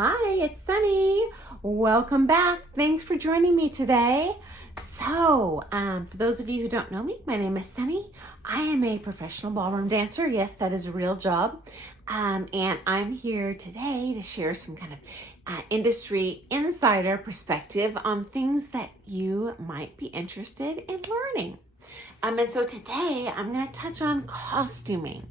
Hi, it's Sunny. Welcome back. Thanks for joining me today. So, for those of you who don't know me, my name is Sunny. I am a professional ballroom dancer. Yes, that is a real job. And I'm here today to share some kind of industry insider perspective on things that you might be interested in learning. And so today I'm going to touch on costuming.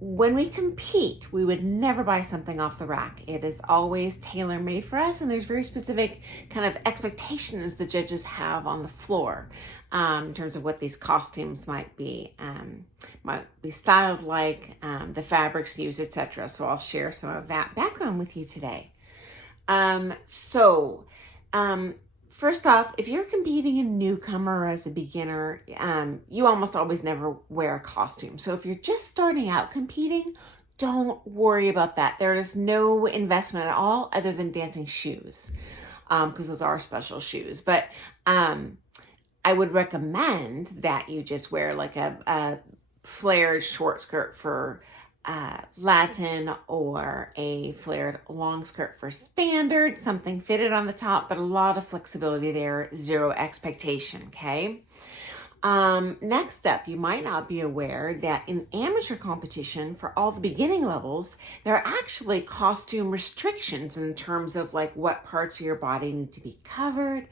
When we compete, we would never buy something off the rack. It is always tailor-made for us, and there's very specific kind of expectations the judges have on the floor in terms of what these costumes might be styled like, the fabrics used, etc. So I'll share some of that background with you today. First off, if you're competing a newcomer or as a beginner, you almost always never wear a costume. So if you're just starting out competing, don't worry about that. There is no investment at all other than dancing shoes, because those are special shoes. But I would recommend that you just wear like a flared short skirt for Latin, or a flared long skirt for standard, something fitted on the top, but a lot of flexibility there, zero expectation, okay? Next up, you might not be aware that in amateur competition for all the beginning levels, there are actually costume restrictions in terms of like what parts of your body need to be covered.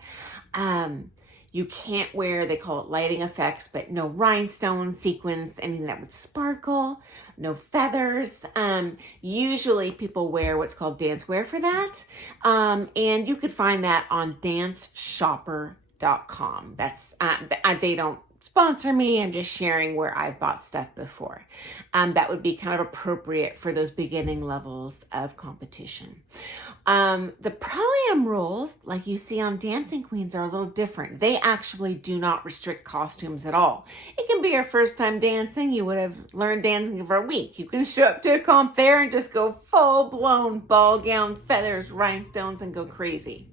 You can't wear, they call it lighting effects, but no rhinestones, sequins, anything that would sparkle, no feathers. Usually people wear what's called dance wear for that. And you could find that on danceshopper.com. That's, they don't sponsor me. I'm just sharing where I've bought stuff before. That would be kind of appropriate for those beginning levels of competition. The pro-am rules, like you see on Dancing Queens, are a little different. They actually do not restrict costumes at all. It can be your first time dancing. You would have learned dancing for a week. You can show up to a comp there and just go full-blown ball gown, feathers, rhinestones, and go crazy.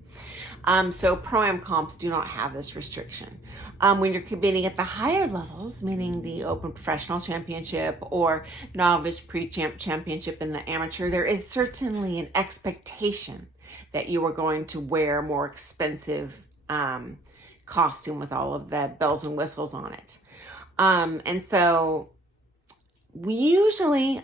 So pro-am comps do not have this restriction. When you're competing at the higher levels, meaning the Open Professional Championship or Novice Pre-Champ Championship in the amateur, there is certainly an expectation that you are going to wear a more expensive costume with all of the bells and whistles on it. And so we usually,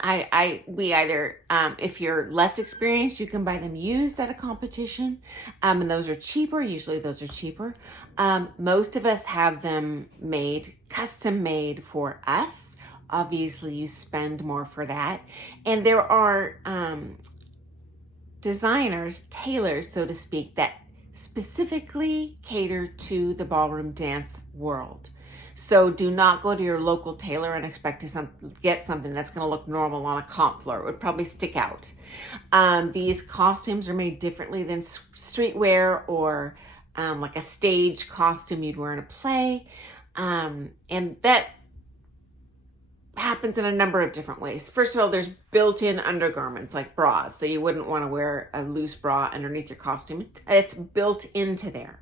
we either, if you're less experienced, you can buy them used at a competition, and those are cheaper. Usually those are cheaper. Most of us have them made, custom made for us. Obviously you spend more for that. And there are designers, tailors, so to speak, that specifically cater to the ballroom dance world. So do not go to your local tailor and expect to get something that's going to look normal on a comp floor. It would probably stick out. These costumes are made differently than streetwear or like a stage costume you'd wear in a play. And that happens in a number of different ways. First of all, there's built-in undergarments like bras. So you wouldn't want to wear a loose bra underneath your costume. It's built into there.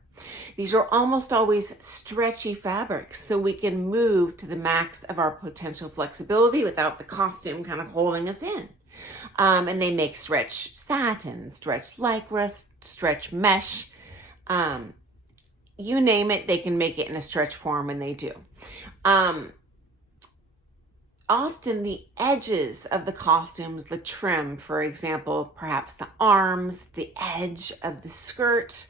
These are almost always stretchy fabrics, so we can move to the max of our potential flexibility without the costume kind of holding us in. And they make stretch satin, stretch lycra, stretch mesh. You name it, they can make it in a stretch form, and they do. Often the edges of the costumes, the trim, for example, perhaps the arms, the edge of the skirt,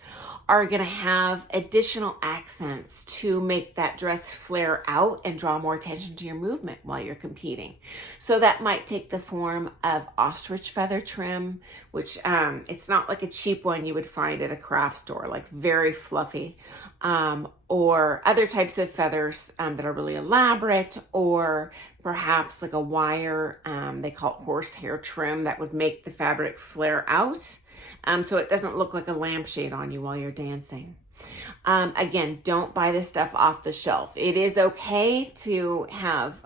are going to have additional accents to make that dress flare out and draw more attention to your movement while you're competing. So that might take the form of ostrich feather trim, which it's not like a cheap one you would find at a craft store, like very fluffy, or other types of feathers that are really elaborate, or perhaps like a wire, they call it horsehair trim, that would make the fabric flare out. So it doesn't look like a lampshade on you while you're dancing. Again, don't buy this stuff off the shelf. It is okay to have,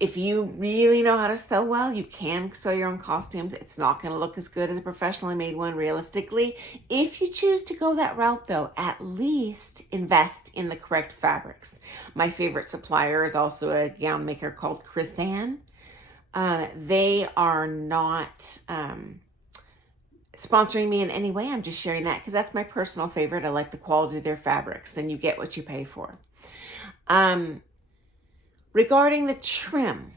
if you really know how to sew well, you can sew your own costumes. It's not going to look as good as a professionally made one realistically. If you choose to go that route though, at least invest in the correct fabrics. My favorite supplier is also a gown maker called Chris Ann. They are not sponsoring me in any way. I'm just sharing that because that's my personal favorite. I like the quality of their fabrics, and you get what you pay for. Regarding the trim,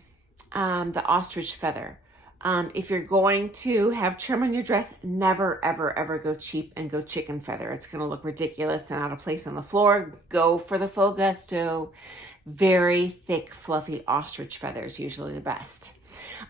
the ostrich feather, if you're going to have trim on your dress, never, ever, ever go cheap and go chicken feather. It's going to look ridiculous and out of place on the floor. Go for the full gusto. Very thick, fluffy ostrich feathers, usually the best.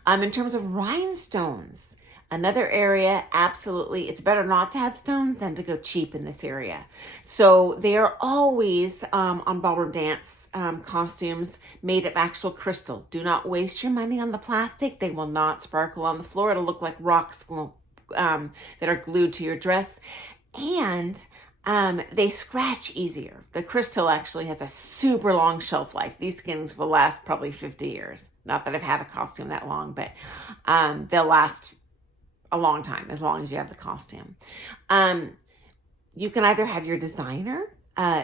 In terms of rhinestones, another area, absolutely, it's better not to have stones than to go cheap in this area. So they are always on ballroom dance costumes made of actual crystal. Do not waste your money on the plastic. They will not sparkle on the floor. It'll look like rocks that are glued to your dress. And they scratch easier. The crystal actually has a super long shelf life. These skins will last probably 50 years. Not that I've had a costume that long, but they'll last a long time, as long as you have the costume. You can either have your designer.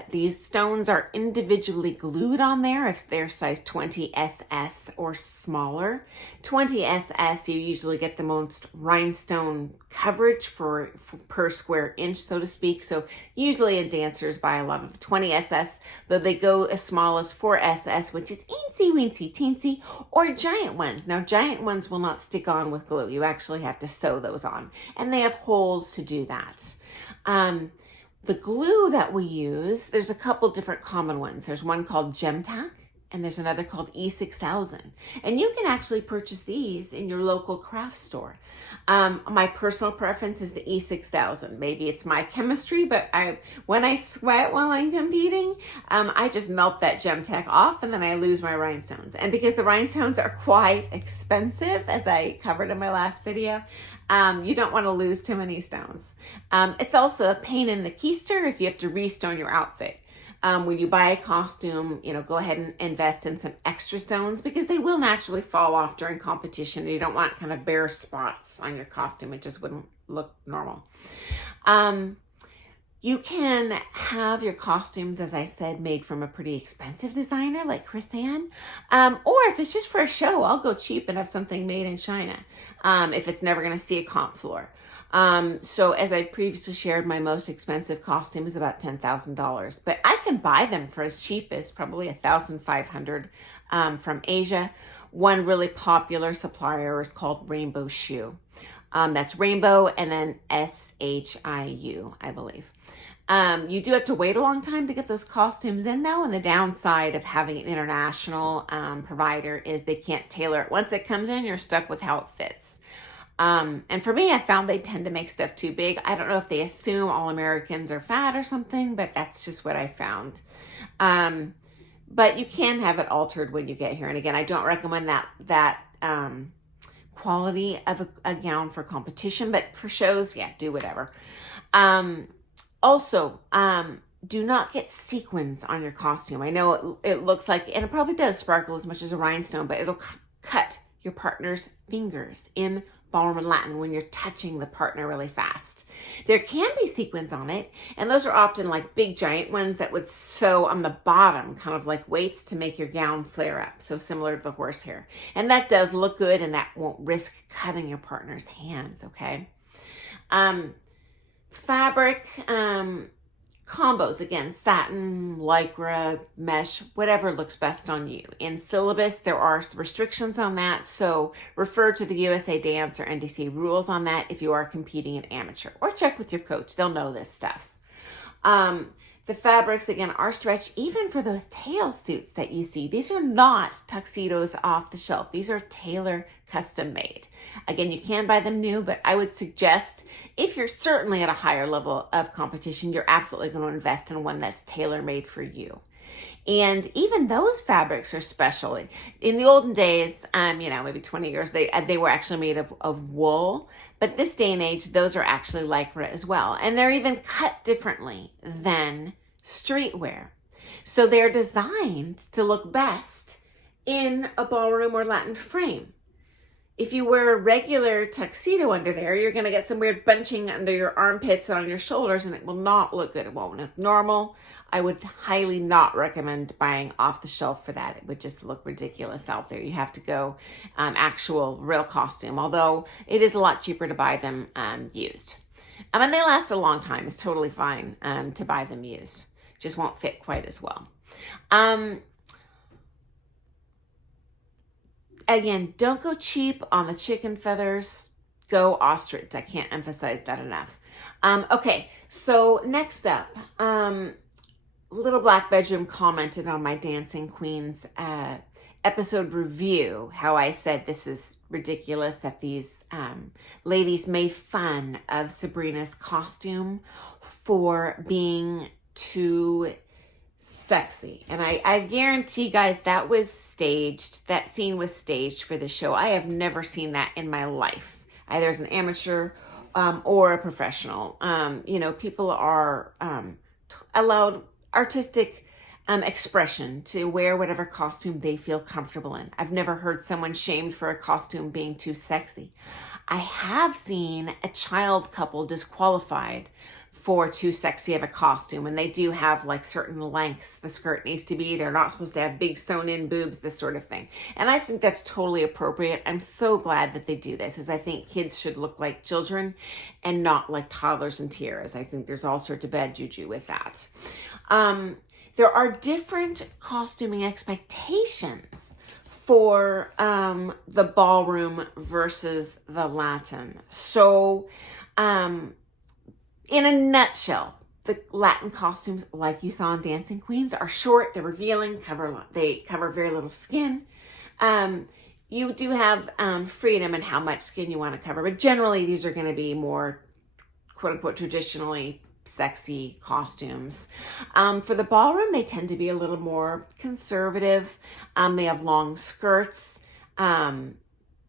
These stones are individually glued on there if they're size 20 SS or smaller. 20 SS, you usually get the most rhinestone coverage for per square inch, so to speak. So usually a dancers buy a lot of the 20 SS, though they go as small as 4 SS, which is eensy weensy teensy, or giant ones. Now giant ones will not stick on with glue. You actually have to sew those on, and they have holes to do that. The glue that we use, there's a couple different common ones. There's one called Gemtac, and there's another called E6000. And you can actually purchase these in your local craft store. My personal preference is the E6000. Maybe it's my chemistry, but when I sweat while I'm competing, I just melt that Gemtac off, and then I lose my rhinestones. And because the rhinestones are quite expensive, as I covered in my last video, you don't want to lose too many stones. It's also a pain in the keister if you have to restone your outfit. When you buy a costume, go ahead and invest in some extra stones because they will naturally fall off during competition. You don't want kind of bare spots on your costume. It just wouldn't look normal. You can have your costumes, as I said, made from a pretty expensive designer like Chris Ann. Or if it's just for a show, I'll go cheap and have something made in China if it's never going to see a comp floor. So as I previously shared, my most expensive costume is about $10,000, but I can buy them for as cheap as probably $1,500 from Asia. One really popular supplier is called Rainbow Shoe. That's Rainbow and then SHIU, I believe. You do have to wait a long time to get those costumes in though, and the downside of having an international provider is they can't tailor it. Once it comes in, you're stuck with how it fits. And for me, I found they tend to make stuff too big. I don't know if they assume all Americans are fat or something, but that's just what I found. But you can have it altered when you get here. And again, I don't recommend that quality of a gown for competition, but for shows, yeah, do whatever. Also, do not get sequins on your costume. I know it looks like, and it probably does sparkle as much as a rhinestone, but it'll cut your partner's fingers in Ballroom and Latin when you're touching the partner really fast. There can be sequins on it, and those are often like big giant ones that would sew on the bottom, kind of like weights to make your gown flare up. So similar to the horsehair. And that does look good, and that won't risk cutting your partner's hands, okay? Fabric, combos, again, satin, lycra, mesh, whatever looks best on you. In syllabus, there are restrictions on that, so refer to the USA Dance or NDC rules on that if you are competing in amateur, or check with your coach. They'll know this stuff. The fabrics, again, are stretched even for those tail suits that you see. These are not tuxedos off the shelf. These are tailor custom made. Again, you can buy them new, but I would suggest if you're certainly at a higher level of competition, you're absolutely going to invest in one that's tailor made for you. And even those fabrics are special. In the olden days, maybe 20 years, they were actually made of wool. But this day and age, those are actually lycra as well. And they're even cut differently than streetwear. So they're designed to look best in a ballroom or Latin frame. If you wear a regular tuxedo under there, you're going to get some weird bunching under your armpits and on your shoulders, and it will not look good. It won't look normal. I would highly not recommend buying off the shelf for that. It would just look ridiculous out there. You have to go actual real costume, although it is a lot cheaper to buy them used. And they last a long time. It's totally fine to buy them used. Just won't fit quite as well. Again, don't go cheap on the chicken feathers. Go ostrich. I can't emphasize that enough. Okay, so next up, Little Black Bedroom commented on my Dancing Queens episode review, how I said this is ridiculous that these ladies made fun of Sabrina's costume for being too sexy. And I guarantee, guys, that was staged. That scene was staged for the show. I have never seen that in my life, either as an amateur or a professional. You know, people are allowed artistic expression to wear whatever costume they feel comfortable in. I've never heard someone shamed for a costume being too sexy. I have seen a child couple disqualified for too sexy of a costume, and they do have like certain lengths the skirt needs to be. They're not supposed to have big sewn in boobs, this sort of thing. And I think that's totally appropriate. I'm so glad that they do this, as I think kids should look like children and not like toddlers and tiaras. I think there's all sorts of bad juju with that. There are different costuming expectations for the ballroom versus the Latin. So, in a nutshell, the Latin costumes, like you saw in Dancing Queens, are short, they're revealing, they cover very little skin. You do have freedom in how much skin you want to cover, but generally these are going to be more, quote unquote, traditionally sexy costumes. For the ballroom, they tend to be a little more conservative. They have long skirts.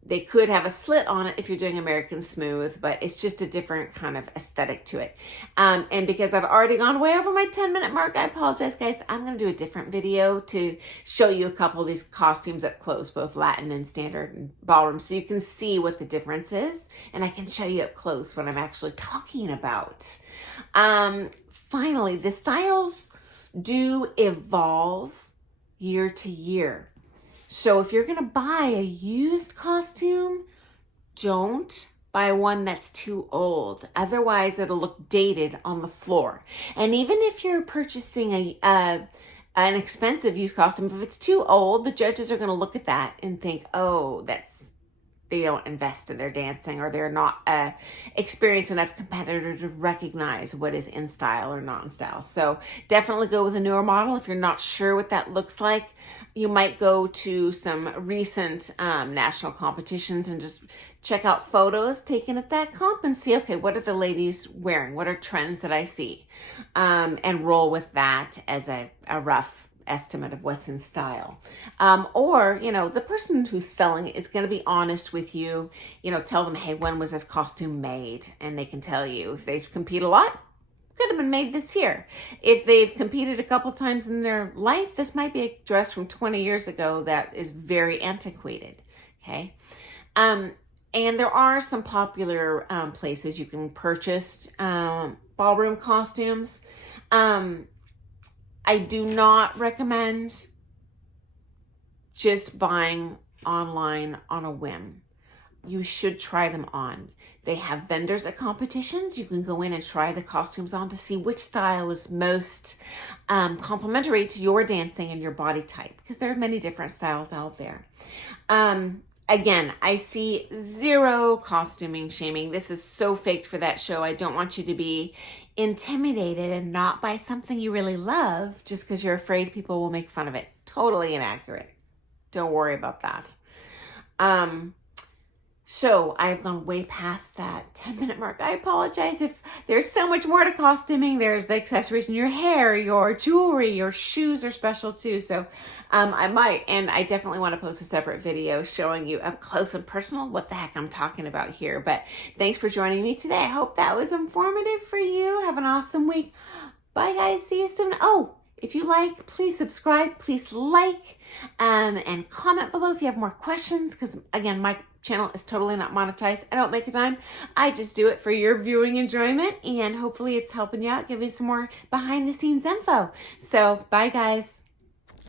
They could have a slit on it if you're doing American Smooth, but it's just a different kind of aesthetic to it. And because I've already gone way over my 10-minute mark, I apologize, guys. I'm going to do a different video to show you a couple of these costumes up close, both Latin and standard and ballroom, so you can see what the difference is. And I can show you up close what I'm actually talking about. Finally, the styles do evolve year to year. So if you're going to buy a used costume, don't buy one that's too old. Otherwise, it'll look dated on the floor. And even if you're purchasing an expensive used costume, if it's too old, the judges are going to look at that and think, oh, they don't invest in their dancing, or they're not experienced enough competitor to recognize what is in style or not in style. So definitely go with a newer model. If you're not sure what that looks like, you might go to some recent national competitions and just check out photos taken at that comp and see, okay, what are the ladies wearing? What are trends that I see? And roll with that as a rough estimate of what's in style. Or, you know, the person who's selling is going to be honest with you. You know, tell them, hey, when was this costume made? And they can tell you. If they compete a lot, could have been made this year. If they've competed a couple times in their life, this might be a dress from 20 years ago that is very antiquated. Okay. And there are some popular places you can purchase ballroom costumes. I do not recommend just buying online on a whim. You should try them on. They have vendors at competitions. You can go in and try the costumes on to see which style is most complementary to your dancing and your body type, because there are many different styles out there. Again, I see zero costuming shaming. This is so faked for that show. I don't want you to be intimidated and not buy something you really love just because you're afraid people will make fun of it. Totally inaccurate. Don't worry about that. So I've gone way past that 10-minute mark. I apologize if there's so much more to costuming. There's the accessories in your hair, your jewelry, your shoes are special too. So I might, and I definitely want to post a separate video showing you up close and personal what the heck I'm talking about here. But thanks for joining me today. I hope that was informative for you. Have an awesome week. Bye guys. See you soon. Oh, if you like, please subscribe, please like, and comment below if you have more questions, because again, my channel is totally not monetized. I don't make a dime. I just do it for your viewing enjoyment, and hopefully it's helping you out, giving you some more behind the scenes info. So bye guys.